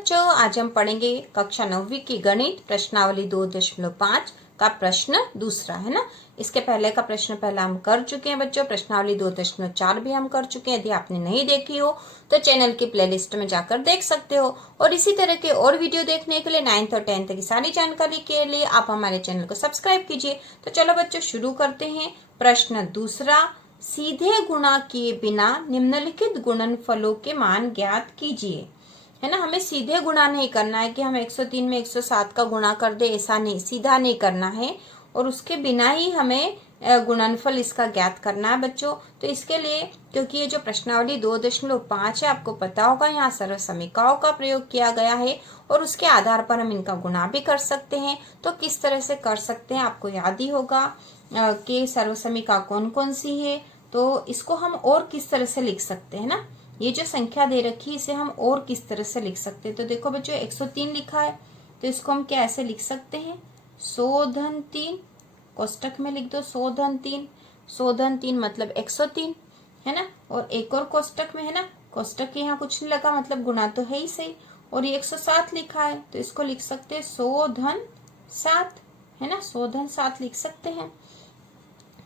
बच्चों, आज हम पढ़ेंगे कक्षा 9वीं की गणित प्रश्नावली 2.5 का प्रश्न दूसरा है ना। इसके पहले का प्रश्न पहला हम कर चुके हैं बच्चों। प्रश्नावली 2.4 भी हम कर चुके हैं। यदि आपने नहीं देखी हो तो चैनल की प्लेलिस्ट में जाकर देख सकते हो। और इसी तरह के और वीडियो देखने के लिए 9th और 10th की सारी जानकारी के लिए आप हमारे चैनल को सब्सक्राइब कीजिए। तो चलो बच्चों शुरू करते हैं। प्रश्न दूसरा, सीधे गुणा किए बिना निम्नलिखित गुणनफलों के मान ज्ञात कीजिए। है ना, हमें सीधे गुणा नहीं करना है कि हम 103 में 107 का गुणा कर दे, ऐसा नहीं, सीधा नहीं करना है। और उसके बिना ही हमें गुणनफल इसका ज्ञात करना है बच्चों। तो इसके लिए, क्योंकि ये जो प्रश्नावली 2.5 है, आपको पता होगा यहाँ सर्व समीकरणों का प्रयोग किया गया है और उसके आधार पर हम इनका गुणा भी कर सकते हैं। तो किस तरह से कर सकते हैं आपको याद ही होगा कि सर्व समीकरण कौन कौन सी है। तो इसको हम और किस तरह से लिख सकते हैं ना, ये जो संख्या दे रखी है इसे हम और किस तरह से लिख सकते हैं। तो देखो बच्चों 103 लिखा है, तो इसको हम क्या ऐसे लिख सकते हैं, 100 धन 3, कोष्टक में लिख दो 100 धन 3। 100 धन 3 मतलब 103 है ना। और एक और कोष्टक में है ना, कोष्टक के यहाँ कुछ नहीं लगा, मतलब गुणा तो है ही सही। और ये 107 लिखा है, तो इसको लिख सकते हैं 100 धन 7 है ना, 100 धन 7 लिख सकते हैं।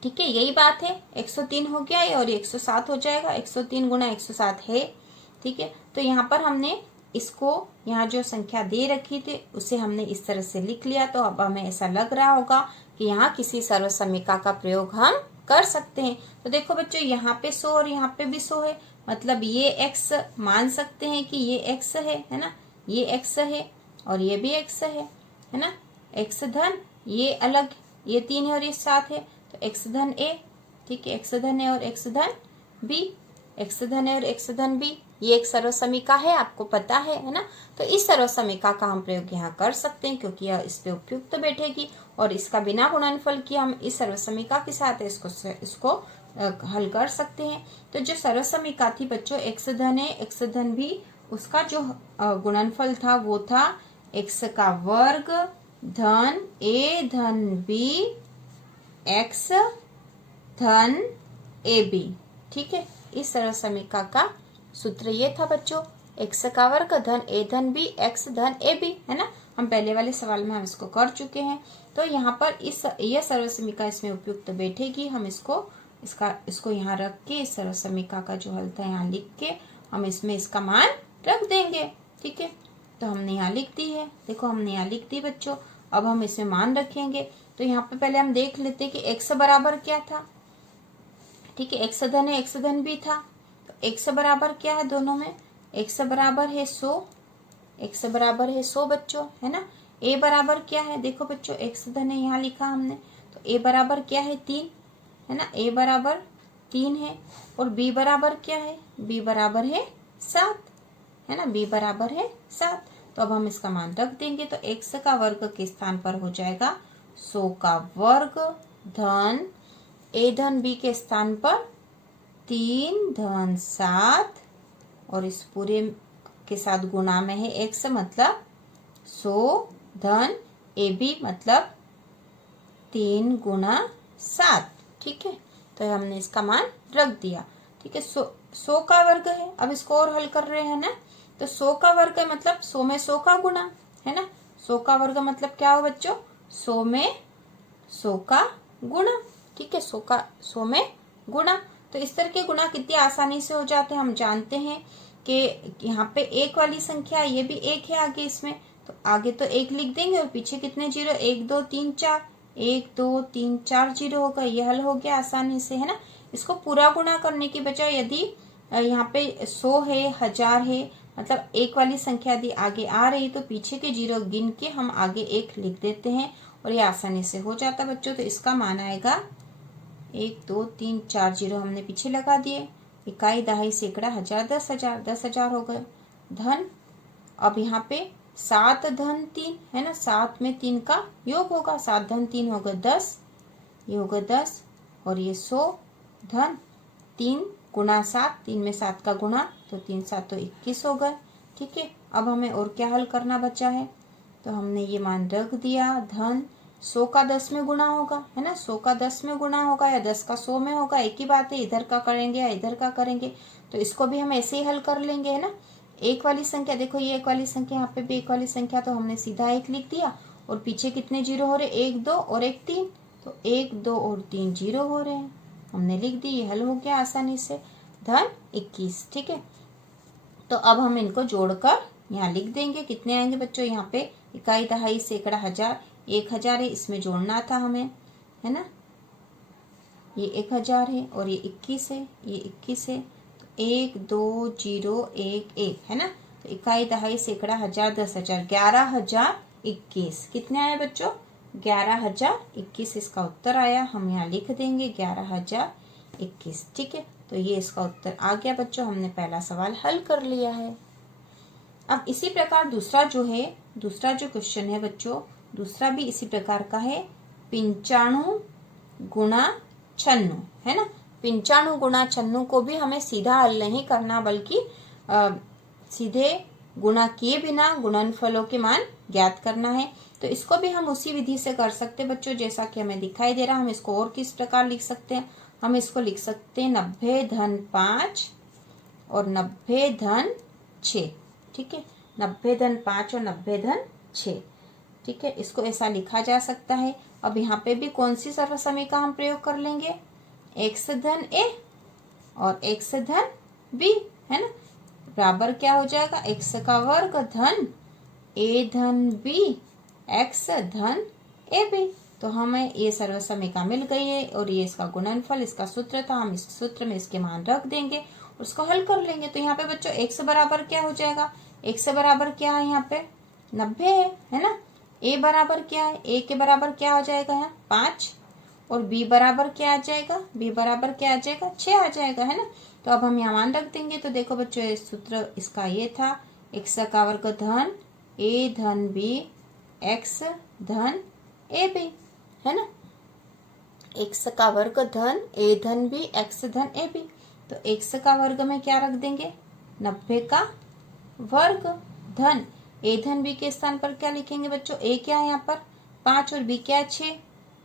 ठीक है, यही बात है। 103 हो गया है और 107 हो जाएगा। 103 गुना 107 है। ठीक है, तो यहाँ पर हमने इसको, यहाँ जो संख्या दे रखी थी उसे हमने इस तरह से लिख लिया। तो अब हमें ऐसा लग रहा होगा कि यहाँ किसी सर्व समीकरण का प्रयोग हम कर सकते हैं। तो देखो बच्चों, यहाँ पे 100 और यहाँ पे भी 100 है, मतलब ये x मान सकते हैं कि ये x है ना, ये x है और ये भी x है ना। x धन ये अलग, ये 3 है और ये 7 है, तो x धन a, ठीक है, x धन a और x धन b, x धन a और x धन b, ये एक सर्व समीकरण है, आपको पता है ना। तो इस सर्व समीकरण का हम प्रयोग यहाँ कर सकते हैं क्योंकि यह इस पे उपयुक्त बैठेगी। और इसका बिना गुणनफल किए हम इस सर्व समीकरण के साथ इसको हल कर सकते हैं। तो जो सर्व समीकरण थी बच्चों, x धन a x धन b, उसका जो गुणनफल था वो था x का वर्ग धन a धन b x धन ए बी। ठीक है, इस सर्व समीकरण का सूत्र ये था बच्चों, x का वर्ग धन a धन b x धन ए बी, है ना। हम पहले वाले सवाल में हम इसको कर चुके हैं। तो यहाँ पर यह सर्व समीकरण इसमें उपयुक्त बैठेगी। हम इसको यहाँ रख के, इस सर्व समीकरण का जो हल था यहाँ लिख के हम इसमें इसका मान रख देंगे। ठीक है, तो हमने यहाँ लिख दी है, देखो हमने यहाँ लिख दी बच्चों। अब हम इसमें मान रखेंगे। तो यहाँ पे पहले हम देख लेते हैं कि x बराबर क्या था। ठीक है, x धन है x धन भी था, तो x बराबर क्या है दोनों में, x बराबर है 100, x बराबर है 100 बच्चों, है ना। a बराबर क्या है, देखो बच्चों x धन है यहाँ लिखा हमने, तो a बराबर क्या है 3, है ना, a बराबर 3 है। और b बराबर क्या है, b बराबर है 7, है ना, b बराबर है 7। तो अब हम इसका मान रख देंगे। तो x का वर्ग के स्थान पर हो जाएगा 100 का वर्ग धन a धन b के स्थान पर 3 धन 7, और इस पूरे के साथ गुणा में है x, मतलब 100 धन ए बी, मतलब 3 गुना 7। ठीक है, तो हमने इसका मान रख दिया। ठीक है, 100 का वर्ग है, अब इसको और हल कर रहे हैं ना। तो 100 का वर्ग है मतलब 100 में 100 का गुणा, है ना। 100 का वर्ग मतलब क्या हो बच्चों, 100 में 100 का गुणा। ठीक है, 100 में गुणा। तो इस तरह के गुणा कितनी आसानी से हो जाते हैं, हम जानते हैं कि यहाँ पे एक वाली संख्या, ये भी एक है आगे इसमें, तो आगे तो एक लिख देंगे और पीछे कितने जीरो, 1 2 3 4, 1 2 3 4 जीरो होगा। ये हल हो गया आसानी से, है ना। इसको पूरा गुणा करने की बजाय यदि यहाँ पे 100 है, 1000 है, मतलब एक वाली संख्या यदि आगे आ रही तो पीछे के जीरो गिन के हम आगे एक लिख देते हैं और ये आसानी से हो जाता बच्चों। तो इसका मान आएगा 1 2 3 4 जीरो हमने पीछे लगा दिए, इकाई दहाई सैकड़ा हजार 10,000, 10,000 हो गए धन। अब यहाँ पे 7 धन 3 है ना, 7 में 3 का योग होगा, 7 धन 3 होगा 10, ये होगा 10, और ये 100 धन 3 गुना 7, 3 में 7 का गुणा, तो 3 7 तो 21 हो गए। ठीक है, अब हमें और क्या हल करना बचा है, तो हमने ये मान रख दिया। धन 100 का 10 में गुणा होगा, है ना, 100 का 10 में गुणा होगा या 10 का 100 में होगा, एक ही बात है, इधर का करेंगे या इधर का करेंगे। तो इसको भी हम ऐसे ही हल कर लेंगे, है ना। एक वाली संख्या, देखो ये एक वाली संख्या, यहाँ पे भी एक वाली संख्या, तो हमने सीधा 1 लिख दिया। और पीछे कितने जीरो हो रहे, 1 2 और 1 3, तो 1 2 और 3 जीरो हो रहे हैं, हमने लिख दी। ये हल हो गया आसानी से, धन 21। ठीक है, तो अब हम इनको जोड़कर यहाँ लिख देंगे। कितने आएंगे बच्चों, यहाँ पे इकाई, दहाई, सैकड़ा, हजार, 1000 है, इसमें जोड़ना था हमें, है ना। ये 1000 है और ये 21 है, ये 21 है, तो 1 2 0 1 1 है ना। तो इकाई, दहाई, सैकड़ा, हजार, 10,000, 11,021। कितने आए बच्चों, 11,021 इसका उत्तर आया। हम यहाँ लिख देंगे 11,021। ठीक है, तो ये इसका उत्तर आ गया बच्चों, हमने पहला सवाल हल कर लिया है। अब इसी प्रकार दूसरा जो क्वेश्चन है बच्चों, दूसरा भी इसी प्रकार का है। 95 गुणा 96 है ना। 95 गुणा 96 को भी हमें सीधा हल नहीं करना, बल्कि सीधे गुणा किए बिना गुणनफलों के मान ज्ञात करना है। तो इसको भी हम उसी विधि से कर सकते हैं बच्चों, जैसा कि हमें दिखाई दे रहा। हम इसको और किस प्रकार लिख सकते हैं, हम इसको लिख सकते हैं 90 धन 5 और 90 धन 6। ठीक है, 90 धन 5 और 90 धन 6। ठीक है, इसको ऐसा लिखा जा सकता है। अब यहाँ पे भी कौन सी सर्वसमी का हम प्रयोग कर लेंगे, x धन a और x धन b, है ना। बराबर क्या हो जाएगा, x का वर्ग धन a धन b x धन a b। तो हमें ये सर्वसमीका मिल गई है और ये इसका गुणनफल, इसका सूत्र था। हम इस सूत्र में इसके मान रख देंगे और उसको हल कर लेंगे। तो यहाँ पे बच्चों x बराबर क्या हो जाएगा, x बराबर क्या है यहाँ पे 90 है ना। a बराबर क्या है, a के बराबर क्या हो जाएगा यहाँ 5, और b बराबर क्या आ जाएगा, b बराबर क्या आ जाएगा 6 आ जाएगा, है ना। तो अब हम यहाँ मान रख देंगे। तो देखो बच्चों ये सूत्र इसका ये था, x का वर्ग धन a धन b x धन a b, है ना। x का वर्ग धन a धन b x धन a b। तो x का वर्ग में क्या रख देंगे, 90 का वर्ग धन a धन b के स्थान पर क्या लिखेंगे बच्चों, a क्या है यहाँ पर 5 और b क्या है 6,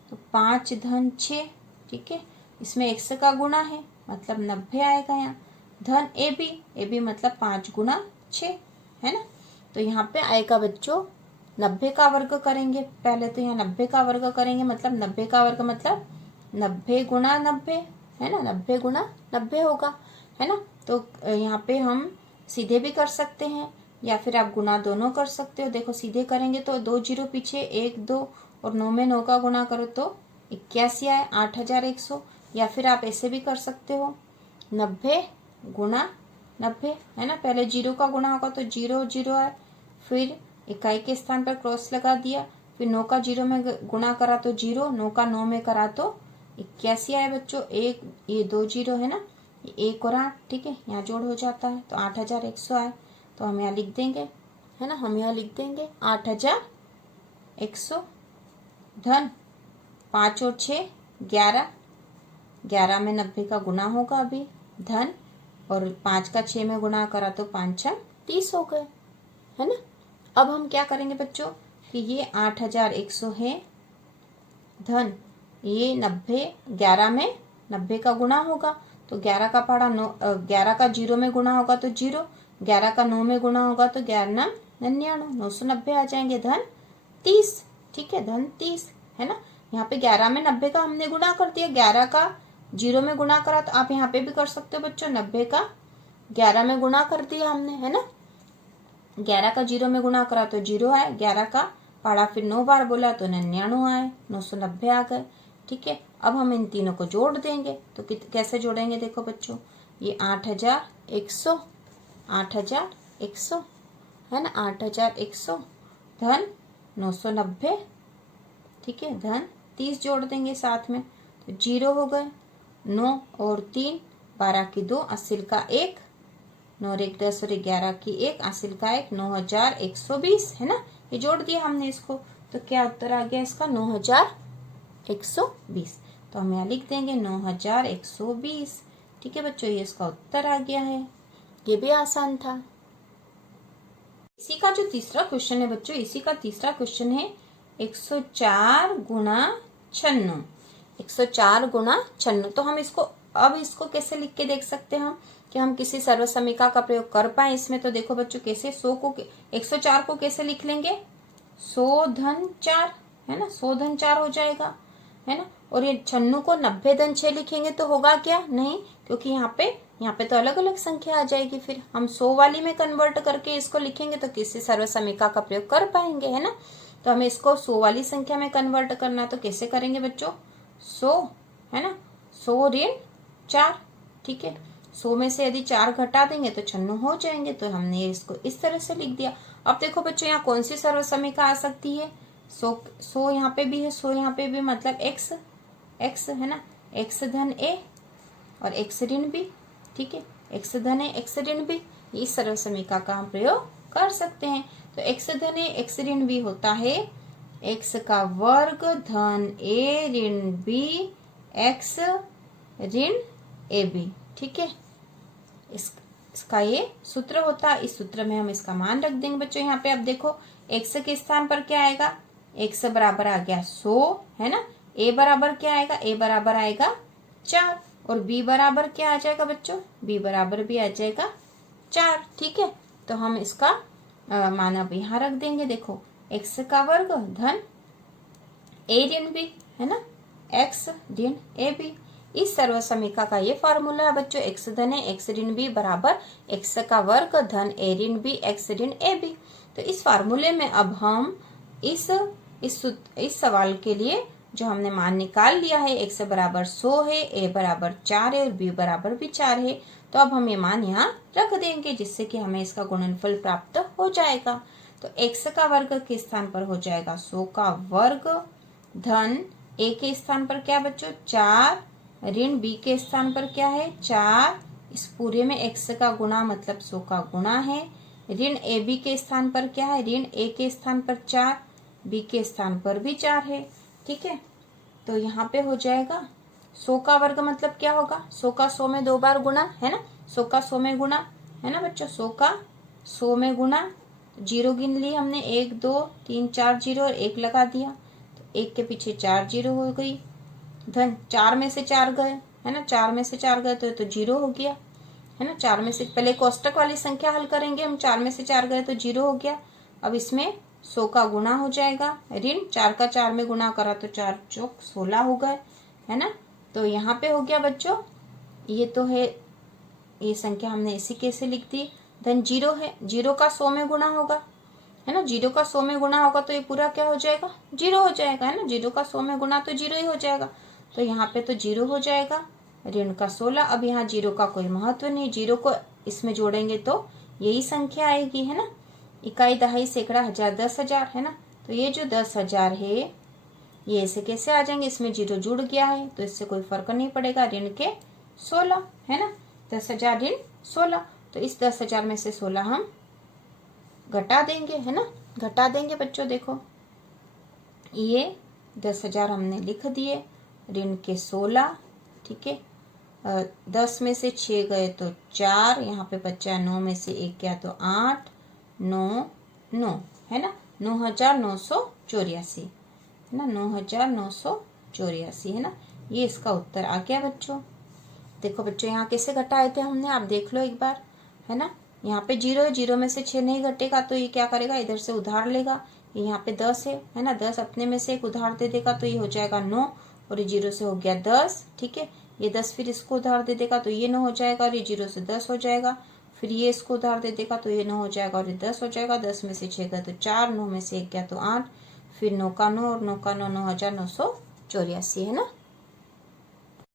तो 5 धन 6। ठीक है, इसमें x का गुणा है मतलब 90 आएगा यहाँ, धन a b मतलब 5 गुणा 6, है ना। तो यहाँ पे आएगा बच्चों 90 का वर्ग करेंगे पहले, तो यहाँ 90 का वर्ग करेंगे मतलब 90 का वर्ग मतलब 90 गुणा 90, है ना, 90 गुणा 90 होगा, है ना। तो यहाँ पे हम सीधे भी कर सकते हैं या फिर आप गुणा दोनों कर सकते हो। देखो सीधे करेंगे तो 2 जीरो पीछे 1 2 और 9 में 9 का गुणा करो तो 81 आए 8100। या फिर आप ऐसे भी कर सकते हो 90 गुणा 90, है ना। पहले जीरो का गुणा होगा तो 0 0 आए, फिर इकाई के स्थान पर क्रॉस लगा दिया, फिर 9 का 0 में गुणा करा तो 0, 9 का 9 में करा तो 81 आए बच्चों। एक ये 2 जीरो है ना, ये 1 और 8, ठीक है, यहाँ जोड़ हो जाता है तो 8100 आए। तो हम यहाँ लिख देंगे, है ना, हम यहाँ लिख देंगे 8100 धन 5 और 6 11, 11 में 90 का गुणा होगा अभी, धन, और 5 का 6 में गुणा करा तो 5 6 30 हो गए, है ना। अब हम क्या करेंगे बच्चों कि ये 8100 है धन ये 90, 11 में 90 का गुणा होगा तो 11 का पहाड़ा 11 का 0 में गुणा होगा तो 0, 11 का 9 में गुणा होगा तो 11 99, 990 आ जाएंगे धन 30। ठीक है, धन 30, है ना। यहाँ पे 11 में 90 का हमने गुणा कर दिया, 11 का 0 में गुणा करा, तो आप यहाँ पे भी कर सकते हो बच्चों, 90 का 11 में गुणा कर दिया हमने, है ना। 11 का 0 में गुणा करा तो 0 आए, 11 का पहाड़ा फिर 9 बार बोला तो 99 आए, 990 आ गए। ठीक है, अब हम इन तीनों को जोड़ देंगे तो कैसे जोड़ेंगे, देखो बच्चों ये 8100 8100 है ना, 8100 धन 990, ठीक है, धन 30 जोड़ देंगे साथ में तो 0 हो गए, 9 और 3 12 की 2 80 का 1, 9 और 1 10 और 11 की 1 80 का 1 9120, है ना। ये जोड़ दिया हमने इसको, तो क्या उत्तर आ गया इसका 9120। तो हम यहाँ लिख देंगे 9120। ठीक है बच्चों, ये इसका उत्तर आ गया है, ये भी आसान था। इसी का जो तीसरा क्वेश्चन है बच्चों, इसी का तीसरा क्वेश्चन है 104 गुणा 96, 104 गुणा 96। तो हम इसको अब इसको कैसे लिख के देख सकते हैं, हम कि हम किसी सर्वसमीका का प्रयोग कर पाए इसमें। तो देखो बच्चों कैसे 104 को कैसे लिख लेंगे, 100 धन 4 है ना, 100 धन 4 हो जाएगा है ना। और ये 96 को 90 धन 6 लिखेंगे तो होगा क्या, नहीं, क्योंकि यहाँ पे तो अलग अलग संख्या आ जाएगी। फिर हम 100 वाली में कन्वर्ट करके इसको लिखेंगे तो किसी सर्वसमीका का प्रयोग कर पाएंगे है ना। तो हमें इसको 100 वाली संख्या में कन्वर्ट करना, तो कैसे करेंगे बच्चों, 100 है ना, 100 ऋण 4, ठीक है। 100 में से यदि 4 घटा देंगे तो 96 हो जाएंगे। तो हमने इसको इस तरह से लिख दिया। अब देखो बच्चों यहाँ कौन सी सर्वसमीका आ सकती है, 100 यहाँ पे भी है, 100 यहाँ पे भी, मतलब x है ना, x धन a और x ऋण b, ठीक है, x धन a x ऋण b, इस सर्वसमीका का हम प्रयोग कर सकते हैं। तो x धन a x ऋण b होता है x का वर्ग धन a ऋण b x ऋण a b, ठीक है। इसका ये सूत्र होता है। इस सूत्र में हम इसका मान रख देंगे बच्चों। यहाँ पे अब देखो x के स्थान पर क्या आएगा, x बराबर आ गया 100 है ना, a बराबर क्या आएगा, a बराबर आएगा 4 और b बराबर क्या आ जाएगा बच्चों, b बराबर भी आ जाएगा 4, ठीक है। तो हम इसका मान अब यहाँ रख देंगे। देखो x का वर्ग धन a ऋण b है ना, x ऋण a b, इस सर्वसमीका का ये फॉर्मूला है बच्चों, x धन a x ऋण b बराबर x का वर्ग धन a ऋण b x ऋण a b। तो इस फॉर्मूले में अब हम इस सवाल के लिए जो हमने मान निकाल लिया है, x बराबर 100 है, a बराबर 4 है और b बराबर भी 4 है, तो अब हम ये मान यहाँ रख देंगे जिससे कि हमें इसका गुणनफल प्राप्त हो जाएगा। तो x का वर्ग के स्थान पर हो जाएगा 100 का वर्ग धन a के स्थान पर क्या बच्चों 4 ऋण b के स्थान पर क्या है 4, इस पूरे में x का गुणा मतलब 100 का गुणा है, ऋण ab के स्थान पर क्या है ऋण a के स्थान पर 4, b के स्थान पर भी 4 है, ठीक है। तो यहाँ पे हो जाएगा 100 का वर्ग मतलब क्या होगा, 100 का 100 में 2 बार गुणा है ना, 100 का 100 में गुणा है ना बच्चों, 100 का 100 में गुणा, जीरो गिन ली हमने 1 2 3 4 जीरो और 1 लगा दिया, तो 1 के पीछे 4 जीरो हो गई, धन 4 में से 4 गए है ना, 4 में से 4 गए तो जीरो हो गया है ना। 4 में से पहले कोष्टक वाली संख्या हल करेंगे हम, 4 में से 4 गए तो जीरो हो गया। अब इसमें 100 का गुणा हो जाएगा, ऋण 4 का 4 में गुणा करा तो 4 चौक 16 हो गए है ना। तो यहाँ पे हो गया बच्चों, ये तो है ये संख्या हमने इसी कैसे लिख दी, धन जीरो है, जीरो का 100 में गुणा होगा है ना, जीरो का 100 में गुणा होगा तो ये पूरा क्या हो जाएगा जीरो हो जाएगा है ना, जीरो का 100 में गुणा तो जीरो ही हो जाएगा, तो यहाँ पे तो जीरो हो जाएगा, ऋण का 16। अब यहाँ जीरो का कोई महत्व नहीं, जीरो को इसमें जोड़ेंगे तो यही संख्या आएगी है ना, इकाई दहाई सैकड़ा हजार 10,000 है ना। तो ये जो 10,000 है ये ऐसे कैसे आ जाएंगे, इसमें जीरो जुड़ गया है तो इससे कोई फर्क नहीं पड़ेगा, ऋण के 16 है ना, 10,000 ऋण 16, तो इस 10,000 में से 16 हम घटा देंगे है ना, घटा देंगे बच्चों। देखो ये 10,000 हमने लिख दिए, ऋण के 16, ठीक है, 10 में से 6 गए तो 4, यहाँ पे बच्चा 9 में से 1 गया तो 8 9 9 है ना, 9,984 है ना, 9,984 है ना, ये इसका उत्तर आ गया बच्चों। देखो बच्चों यहाँ कैसे घटाए थे हमने, आप देख लो एक बार है ना, यहाँ पे जीरो है, जीरो में से 6 नहीं घटेगा तो ये क्या करेगा इधर से उधार लेगा, यहाँ पे 10 है ना, 10 अपने में से एक उधार दे देगा तो ये हो जाएगा 9 और ये जीरो से हो गया 10, ठीक है, ये 10 फिर इसको उधार दे देगा तो ये 9 हो जाएगा और ये जीरो से 10 हो जाएगा, फिर ये इसको उधार दे देगा तो ये 9 हो जाएगा और ये 10 हो जाएगा, 10 में से 6 गया तो 4, 9 में से 1 गया तो 8, फिर 9 का 9 और 9 का 9, 9,984 है ना।